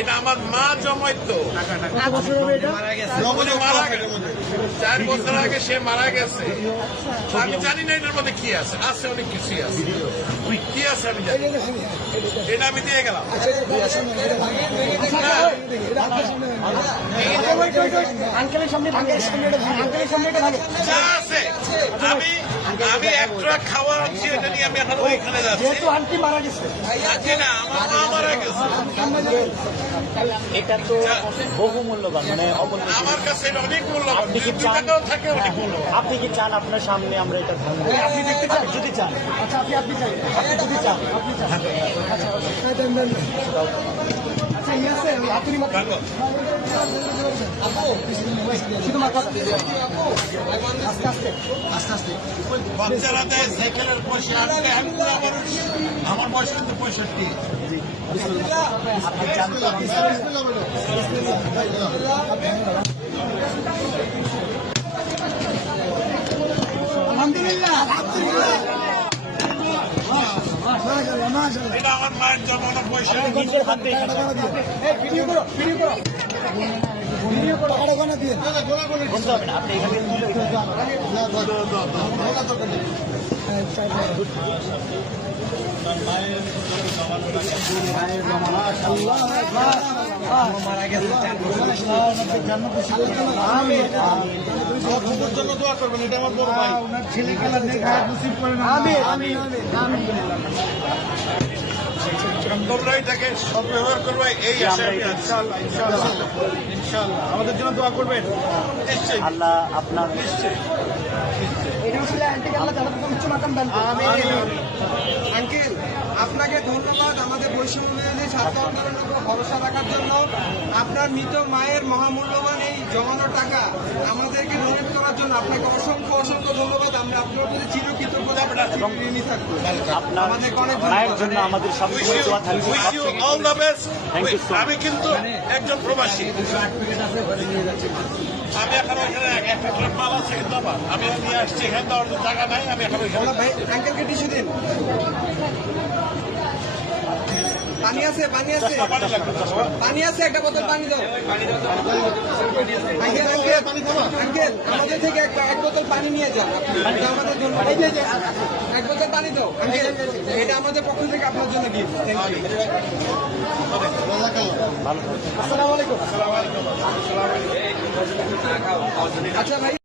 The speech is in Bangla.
এটা আমার মা জমাইতো। মারা গেছে 4 বছর আগে, সে মারা গেছে। আমি জানি না এটার মধ্যে কি আছে, আছে অনেক কিছুই আছে, কি আছে আমি জানি, এটা আমি দিয়ে গেলাম। যা আছে আমি এক ট্রাক খাওয়া আনছি, এটা নিয়ে আমি এখন ওইখানে যাচ্ছি। আন্টি মারা গেছে, না আমার মা মারা গেছে। এটা তো বহু মূল্যবান, মানে আমার কাছে এটা অনেক মূল্যবান, 2 টাকাও থাকে অনেক মূল্যবান। আপনি কি চান আপনার সামনে আমরা এটা ভাঙবো? আপনি দেখতে চান? যদি চান, আচ্ছা আপনি চান, আপনি যদি চান, আপনি চান, আচ্ছা ইয়ে আছে আপনি শুধু মাথা আস্তে আস্তে আস্তে আস্তে। বাচ্চারা দেয় সাইকেলের পয়সা, আমি বুড়া মানুষ, আমার বয়স কিন্তু 65। আপনি চান তো আলহামদুলিল্লাহ। এটা আমার মায়ের জমানো পয়সা। নিজের হাতে বলতে হবে না, আপনি এখানে মারা গেছে। জন্য দোয়া করবেন, এটা আমার বড় ভাই। ছেলে খেলা তোমরা এটাকে সদ্ব্যবহার করবে, এই আশা আমি আছি। ইনশাআল্লাহ আমাদের জন্য দোয়া করবেন। নিশ্চয়ই আল্লাহ আপনার নিশ্চয়ই। আঙ্কেল, আপনাকে ধন্যবাদ আমাদের বৈষম্য বিরোধী ছাত্র আন্দোলনের উপর ভরসা রাখার জন্য। আপনার মৃত মায়ের মহামূল্যবান এই জমানো টাকা আমাদেরকে ডোনেট করার জন্য আপনাকে অসংখ্য অসংখ্য ধন্যবাদ। আমরা আপনার প্রতি চিরকৃতজ্ঞতা ঋণী থাকবো। আপনার মায়ের জন্য আমাদের সবসময় দোয়া থাকবে। Wish you all the best. Thank you so much. আমি কিন্তু একজন প্রবাসী, আমি এখন ওইখানে একটা করে মাল আছে কিন্তু আমার, আমি নিয়ে আসছি, এখানে দেওয়ার জায়গা নাই, আমি এখন ওইখানে। ভাই আঙ্কেলকে টিস্যু দিন। পানি আছে, পানি আছে, পানি আছে, একটা বোতল পানি দাও। আঙ্কেল আঙ্কেল আঙ্কেল আমাদের থেকে এক বোতল পানি নিয়ে যান। এটা আমাদের জন্য এক বোতল পানি দাও আঙ্কেল, এটা আমাদের পক্ষ থেকে আপনার জন্য গিফট। Thank you. আসসালামু আলাইকুম। আচ্ছা ভাই।